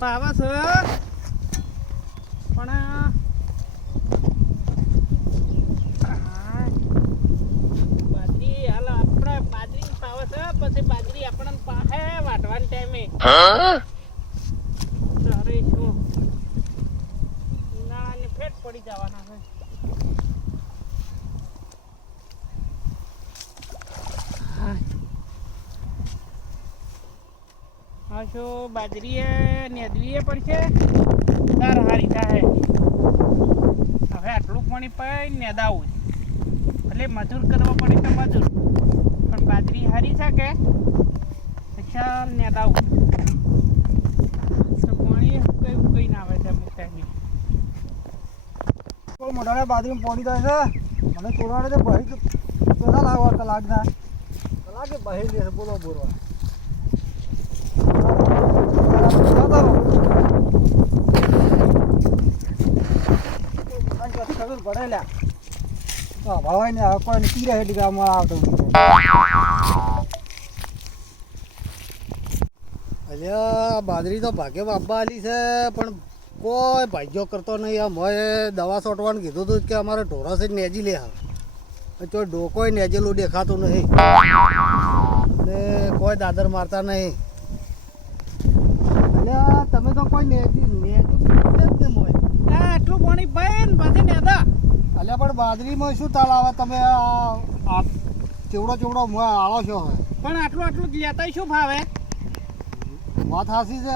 પાવે છે. પણ બાજરી, હાલ, આપણે બાજરી પાવે છે. પછી બાજરી આપણને પાહે વાટવાના ટાઈમે શું ઉનાળાની ફેટ પડી જવાના છે હા હા શું બાજરી એ નેદવીએ પડશે. તાર હારી થાય. હવે આટલું પાણી પાઈ નેદાવું એટલે મજૂર કરવા પડે તો મજૂર. પણ બાજરી હારી છે કે તો ચાલ નેદાવું. તો પાણી કઈ કઈ ના આવે છે અમુક ટાઈમે. બાજરીમાં પોણી થાય છે. મને ભાઈ તો કેટલા લાગવા કલાકના કલાકે બહી બોલો છે બોલવા ખબર પડે તો ભાગ્ય બાપા આલી છે, પણ કોઈ ભાગ્યો કરતો નહીં. આમ હોય, દવા છોટવાનું કીધું હતું કે અમારે ઢોરસ જ નેજી લે તો ડોકોય નેજેલું દેખાતું નહીં. ને કોઈ દાદર મારતા નહીં. તમે તો કોઈ નેજી નેજી જ નહીં મોય આ આટલું પાણી ભાઈ ને પછી નેદા. અલ્યા પણ બાજરીમાં શું તાલ આવે? તમે આ ચેવડો ચેવડો મોય આળો છો હવે. પણ આટલું આટલું લેતાય શું ભાવે? વાત હાસી છે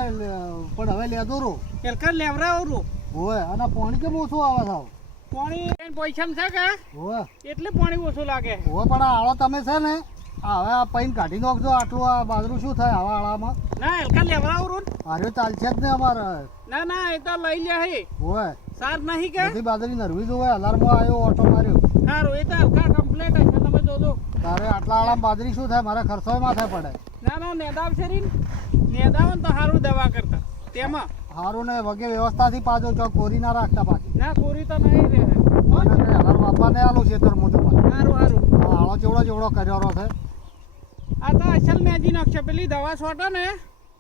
પણ હવે લેતો રો એલકા લેવરાવો રો હોય અને પાણી કેમ ઓછું આવે સાવ પાણી પૈસા છે કે? હોય. એટલે પાણી ઓછું લાગે. હોય પણ આવો આળો તમે છે ને હવે આ પૈન કાઢી નાખજો આટલું આ બાજરું શું થાય આવા આળામાં? ના એલકા લેવરાવું રૂ આર્યો ચાલશે જ ને અમારે. ના ના એ તો લઈ લે હે. ઓય સાર નહીં કે? બધી બાજરી નરવી જો હોય અલાર્મમાં આવ્યો ઓટો માર્યો. સારું એ તો હલકા કમ્પ્લેટ હશે તમે જોજો. તારે આટલા આળામાં બાજરી શું થાય? મારે ખર્ચો માથે પડે. ના ના નેદાવ છે રીન. નેદાવ તો સારું દવા કરતા. તેમાં. સારું ને વગે વ્યવસ્થાથી પાછો ચોક કોરી ના રાખતા પાછી. ના કોરી તો નહીં રહે. મને કે અલાર બાપાને આલું ખેતર મોટું મારે સારું સારું આ આળો ચેવડો ચેવડો કર્યો છે. આ તો અસલ મેજી નાખશે પેલી દવા છોટો ને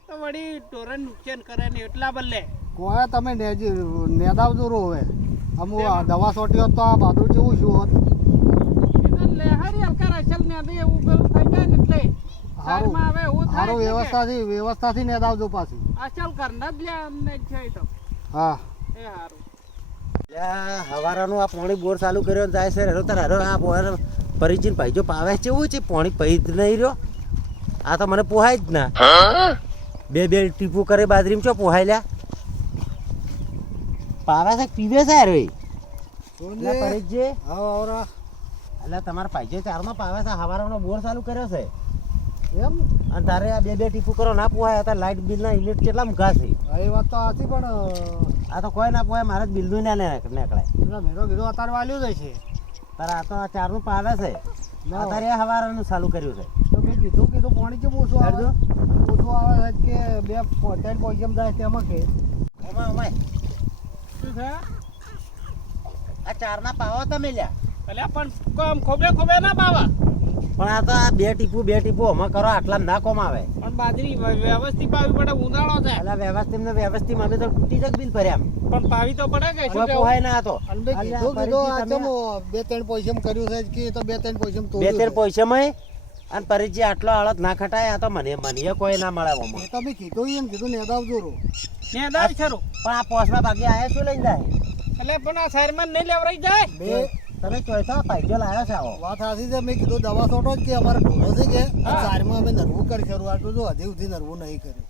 તો વળી ઢોરણ નુકસાન કરે ને એટલા બદલે. કોઈ તમે નેજી નેદાવ રો હવે. અમુ આ દવા છોટ્યો તો આ બાદરું જેવું શું હોત? એ તો લેહારી હલકા અસલ મેદી એવું પેલું થઈ જાય ને એટલે. હારું. સારું વ્યવસ્થાથી વ્યવસ્થાથી નેદાવજો પાછી. અસલ કરના જ લે અમને છે તો. હા. એ સારું હવારાનું આ પાણી બોર ચાલુ કર્યો જાય છે હરો તાર હેરો આ બોર પરિચિન ભાઈ જો પાવે છે એવું છે પાણી પહી જ નહીં રહ્યો. આ તો મને પોહાય જ ના. બે બે ટીપું કરે બાજરીમાં ચો પોહાય લ્યા. પાવે છે પીવે છે રે એટલે પરિચય એટલે તમારા ભાઈ ચારમાં પાવે છે હવારાનો બોર ચાલુ કર્યો છે. એમ? અને તારે આ બે બે ટીપુ કરો ના પોહાય હતા લાઇટ બિલના ઇલેક્ટ કેટલા મૂકા છે? એ વાત તો હતી પણ આ તો કોઈ ના પોહાય મારે બિલનું ના નીકળાય. મેરો કીધું અત્યારે વાલ્યું જ છે તારે આ તો આ ચારનું પાવે છે. અત્યારે આ હવારાનું ચાલુ કર્યું છે. તો મેં કીધું કીધું પાણી કેમ ઓછું આવે. ઓછું આવે છે કે બે ત્રણ પૈસા જાય તેમાં કે ઓમાય ઓમાય શું છે? આ ચારના પાવા તમે લ્યા. એટલે પણ કોમ ખોબે ખોબે ના પાવા. પણ આ તો આ બે ટીપુ બે ટીપુ અમે કરો આટલા ના કોમ આવે. પણ બાજરી વ્ય- વ્યવસ્થિત પાવી પડે ઉનાળો છે. એટલે વ્યવસ્થિત ને વ્યવસ્થિત અમે તો તૂટી જક બિલ ભર્યા પણ પાવી તો પડે કે શું પોહાય ના તો મેં કીધું કીધું આ તો બે ત્રણ પૈસા કર્યું છે કે તો બે ત્રણ પૈસા બે ત્રણ પૈસા છે. અને પરિચય આટલો આળત ના ખટાય આ તો મને મને કોઈ ના મળે ઓમાં. તો મેં કીધું એમ કીધું નેદાવજો જોરો ને દાવ ખરું. પણ આ પોસમાં ભાગે આયા શું લઈને જાય? એટલે પણ આ શહેરમાં નહીં લેવરાઈ જાય? તમે ચોઈસો પૈસો લાવ્યો છે આવો. વાત સાચી છે મેં કીધું દવા છોટો જ કે અમારે ઢોરો છે કે ચારમાં અમે નરવું કરી શરૂઆત આટલું જો હજી સુધી નરવું નહીં કર્યું.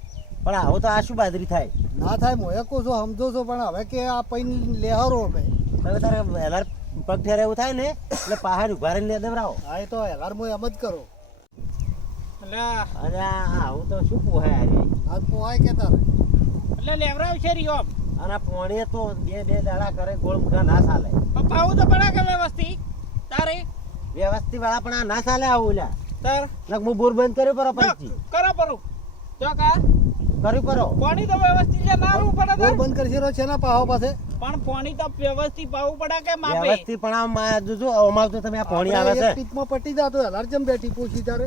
પણ આવું તો આ શું બાજરી થાય? ના થાય મોએ એક છો સમજો છો પણ હવે કે આ પૈન લેહરો અમે. તમે તારે વહેલા પગ ફેરે એવું થાય ને એટલે પહાડ ઊભા રહીને લે દેવરાવો હા એ તો હેલાર મોએ એમ જ કરો. એટલે અરે આવું તો શું પોહાય આ પોહાય કે તારે? એટલે લેવરાવ છે રીઓ અને પોણીએ તો બે બે દાડા કરે ગોળ મુઠા ના ચાલે. પપ્પા પાવું તો પડા કે વ્યવસ્થિત. તારે? વ્યવસ્થિત વાળા પણ આ ના ચાલે આવું લ્યા. તાર? લગ હું બોર બંધ કર્યો પરો પંચી કરો પરો. તો કા? કર્યું પરો. પાણી તો વ્યવસ્થિત લે મારું પડે બોર બંધ કરી રો છે ને પાહો પાસે? પણ પાણી તો વ્યવસ્થિત પાવું પડે કે માપે? વ્યવસ્થિત પણ આમ આ જોજો અમાર તો તમે આ પાણી આવે છે. ટીપમાં પટી જાતો હેલાર જેમ બે પૂછી તારે.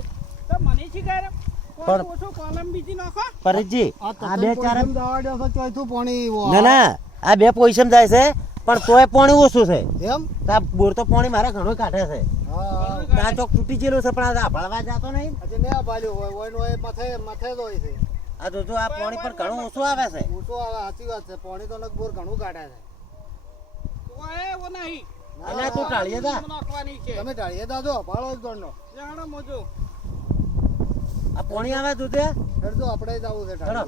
તો મને શીખાય કોઈ ઓછો કોલમ બીજી નાખો. પરેશજી આ આ બે ચાર તદ્દન દવા દ્યો છો ચોથું પાણી વો- ના ના આ બે પોઈસમ જાય છે પણ તોય પાણી ઓછું છે. એમ? તો બોર તો પાણી મારે ઘણું કાઢે છે. હા. ચોક તૂટી ગયેલું છે પણ આ ભળવા જતો નહીં. હજી નહીં ભાલ્યું હોય હોય હોય મથે મથે જ હોય છે. આ જોજો આ પાણી પર ઘણું ઓછું આવે છે. ઓછું આવે સાચી વાત છે પાણી તો નક બોર ઘણું કાઢે છે. કોઈ એવો નહીં. અલ્યા તું ટાળીએ જા. નાખવાની છે. તમે ઢાળીએ દાદો ભાળો જ દોડનો. જાણો મોજો. આ પોણી આવે જોતે હેડજો આપણે જવું છે અરે.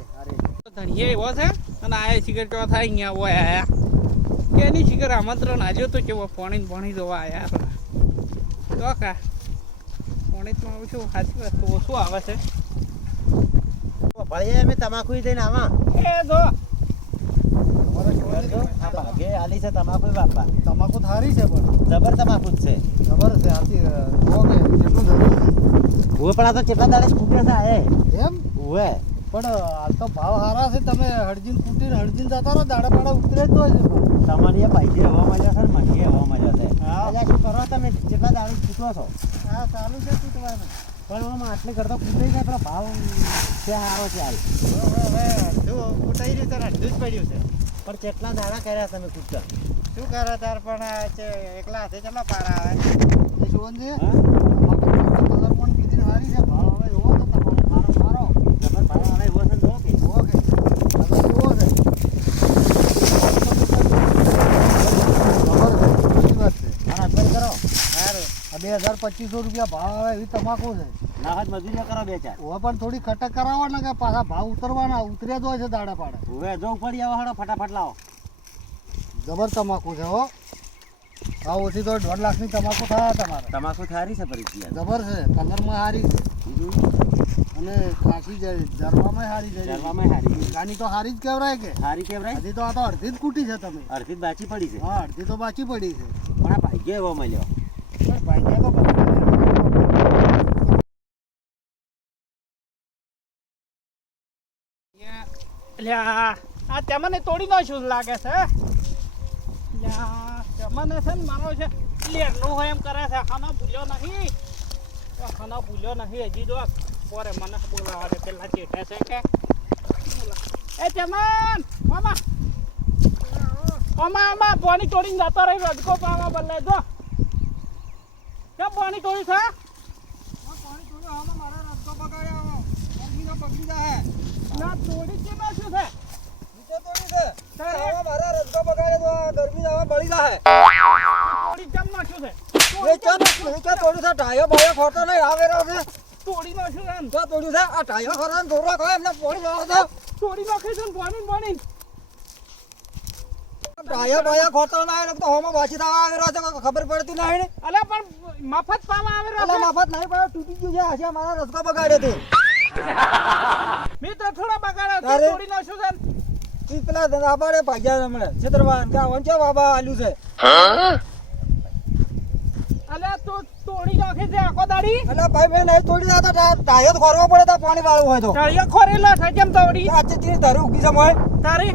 ધણીએ એવો છે અને આ શિખર ચો થાય અહીંયા હોય આયા કે એની શિખર આમંત્રણ આજો તો કેવો પોણી પોણી જોવા આયા તો કા પાણી માં આવું છું સાચી વાત? તો ઓછું આવે છે. ભળીએ અમે તમાકુ દઈને આવા. એ જો, આ ભાગે આલી છે તમાકુ બાપા તમાકુ થારી છે જબર તમાકુ જ છે ખબર છે જો જરૂરી હવે પણ આ તો કેટલા દાડે ફૂટ્યા છે આ એ એમ હવે પણ હાલ તો ભાવ સારા છે તમે હળજીન કૂટીને હળજીન જતા રહો દાડા ઉતરે જ હોય તમારી એ ભાઈ હવા મજા છે ને મને હવા મજા છે હા. શું કરો તમે કેટલા દાડે ફૂટો છો હા ચાલુ છે તૂટવાનું પણ આમ આટલી કરતા ફૂટે જાય પણ ભાવ છે સારો છે હાલ કૂટાઈ રીતે અડધું જ પડ્યું છે પણ કેટલા દાડા કર્યા તમે કૂદતા શું કરે તાર પણ એકલા હાથે કેટલા પારા આવે? શોભનજી કલર પણ બીજી સારી છે ભાવ હવે એવો તો તમારો સારો સારો જબર ભાવ આવે એવો છે જો કે ઓકે કલર એવો છે છે છે બે હજાર પચીસો રૂપિયા ભાવ આવે એવી તમાકુ છે. ના હોય મજૂરી કરો બે ચાર. હવે પણ થોડી ખટક કરાવવાના કે પાછા ભાવ ઉતરવાના? ઉતર્યા જ હોય છે દાડા પાડે. હવે જો પડી આવો હડો ફટાફટ લાવો. જબર તમાકુ છે હો. આ ઓછી તો દોઢ લાખની તમાકુ થાય તમારે. તમાકુ સારી છે પરિચય જબર છે કલરમાં સારી છે. અને ખાસી જાય જરવામાં સારી જાય જરવામાં સારી ગાની તો સારી જ કહેવાય કે? સારી કેવરાય? હજી તો આ તો અડધી જ કૂટી છે તમે. અડધી જ બાચી પડી છે. હા અડધી તો બાકી પડી છે. પણ આ ભાગ્ય એવો મળ્યો. ભાગ્યા તો એટલે આ તમને તોડી નાખ્યું લાગે છે લ્યા તમને છે ને મારો છે લેરનું હોય એમ કરે છે ખાના ભૂલ્યો નહીં. ખાનો ભૂલ્યો નહીં, હજી જો પોરે મને બોલાવા દે, પેલા ચેટે છે કે. એ ચમન મામા. મામા મામા પાણી તોડીને જતો રહી રજકો પાવા બદલે, જો. કેમ પાણી તોડી છે? ના તોડી કે ના શું છે. તારે તોડી કેમ નાખ્યું છે. તોડી નાખ્યું? છે? તોડી નાખ્યું છે ને પાણી ને છે ખબર પડતી નહીં અલે પણ મફત પાવા આવે રહ્યો મફત નહીં પડ્યો તૂટી ગયું છે હશે મારા રસ્તો બગાડ્યો તે મેં તો થોડા બગાડ્યા તો તોડી નાખશું છે ને. ઈ પેલા દાબાડે ભાગ્યા હમણે. છેતરવાન કા વંચો બાબા આલ્યું છે. અલે તો તોડી નાખી છે આખો દાડી? અલે ભાઈ ભાઈ નહીં તોડી દેતા ટાયર ખોરવો પડે તો પાણી વાળું હોય તો. ટાયર ખોરેલા છે કેમ તોડી? આજે ચીની ધરી ઉગી છે મોય. તારી?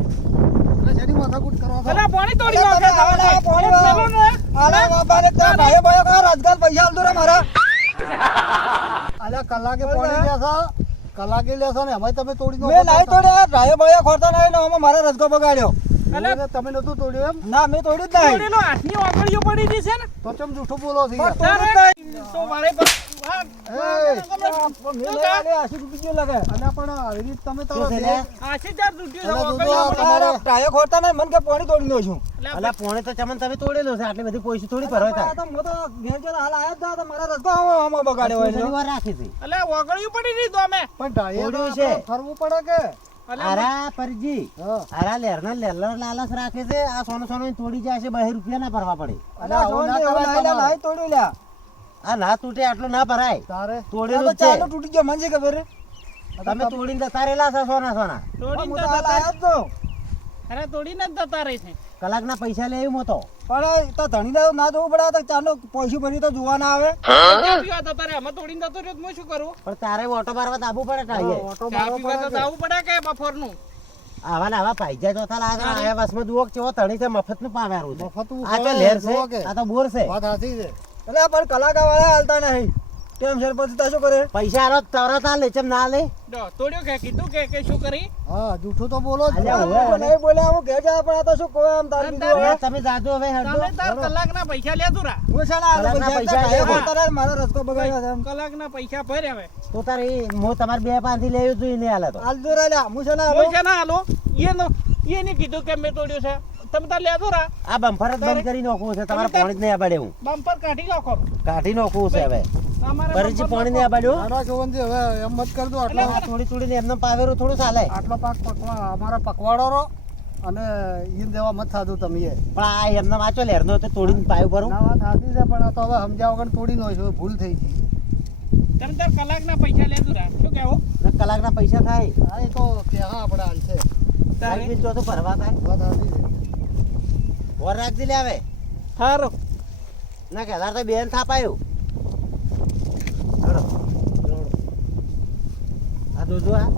શેની માથાકૂટ કરો અલે પાણી તોડી નાખે પાણી એક બાબા ને. આલા બાબાને તો ભાઈઓ ભાઈઓ કા રાજગાલ પૈસા આલતો રે મારા? અલ્યા કલાકે પડી લેશો કલાકે લેશો ને અમે તમે તોડી દો મેં નહીં તોડ્યા ભાઈઓ ભાઈઓ ખોરતા નહીં ને આમાં મારા રસકો બગાડ્યો. અલે તમે નતું તોડ્યું એમ? ના મેં તોડ્યું જ નહીં. તોડીનો હાથની ઓગળીઓ પડી ગઈ છે ને? તો ચમ જૂઠું બોલો છે તો મારે તોડી આટલી બધી પૈસા થોડી ભરવા આ તો હું તો ઘેર જઈને હાલ આયા જ ના તો મારા રસકો આમાં આમાં બગાડ્યો હોય છે. વાર રાખી છે. આપણે ફરવું પડે કે? અલે આરા પરજી હા. લેરના લેલર લાલચ રાખે છે આ સોનું સોનું તોડી જાય છે બહે રૂપિયા ના ભરવા પડે. અલા, નહીં લ્યા, આ ના તૂટે આટલો ના ભરાય. તારે? તોડેલું છે. ચાલુ તૂટી ગયો મને ખબર તમે તોડીને જતા રહેલા છો સોના સોના. તોડીને જતા- જ તો. અરે તોડીને જ જતા રહી છે. કલાકના પૈસા લે એવું હતો પણ તો ધણીને ના જોવું પડે તો ચાલો પૈસું ભરી તો જોવા ના આવે રહે અમે તોડીને જતો રહ્યો તો હું શું કરું? પણ તારે ઓટો મારવા તો આવવું પડે ટાળીએ ઓટો મારવા તો? જવું પડે કે બપોરનું આવા ને આવા પાઈજા ચોથા લાગે આ વસમાં જુઓ કેવો ધણી છે મફતનું પાવ્યારું છે આ તો લેર છે આ તો બોર છે. વાત સાચી છે. એટલે પણ કલાકાર વાળા હાલતા નહીં. કેમ છે? પછી તા શું કરે? પૈસા આલો તરત આ લે ચમ ના લે? તોડ્યો કે કીધું કે કે શું કરી? હા જૂઠું તો બોલો જ. ને. નહીં બોલ્યા હું ઘેર જા પણ આ તો શું કોઈ આમ તાર કીધું હવે. તમે જાજો હવે હેડો તમે તાર કલાકના પૈસા લે તું રા. હું સાલા આલો પૈસા લે. તારે મારો રસ્તો બગાડ્યો છે. કલાકના પૈસા ભર હવે. તો તારે એ હું તમારે બે પાંથી લેયો જોઈએ ને હાલે તો. હાલ દો રે લ્યા, હું સાલા આલો. પૈસા ના હાલો. એનો એને કીધું કે મેં તોડ્યું છે. તમે તાર લેજો રા. આ બમ્પર જ બંધ કરી નાખવું છે. તમારે પાણી જ નહીં આબાડે હું બમ્પર કાઢી નાખો. કાઢી નાખવું છે હવે. અમારે પાણી નહીં આબાડ્યું? નાના જોવનથી હવે એમ મત કરજો આટલો થોડી થોડી એમને પાવેરું થોડું ચાલે. આટલો પાક પકવા અમારા પકવાડો રહો અને ઈન દેવા મત થાતું તમે પણ આ એમને વાંચો લેરનો તો તોડીને પાયું ભરું. ના વાત સાચી છે પણ આ તો હવે સમજ્યા વગર તોડી નો છે ભૂલ થઈ ગઈ. તમે તાર કલાકના પૈસા લેજો રા. શું કેવું ને કલાકના પૈસા થાય. હા એ તો કેહા આપણે હાલ છે. તારે ભરવા થાય. વાત સાચી છે. વર રાખજે લે આવે સારું ના કે તો બેન થાપાયું. આ જોજો આ.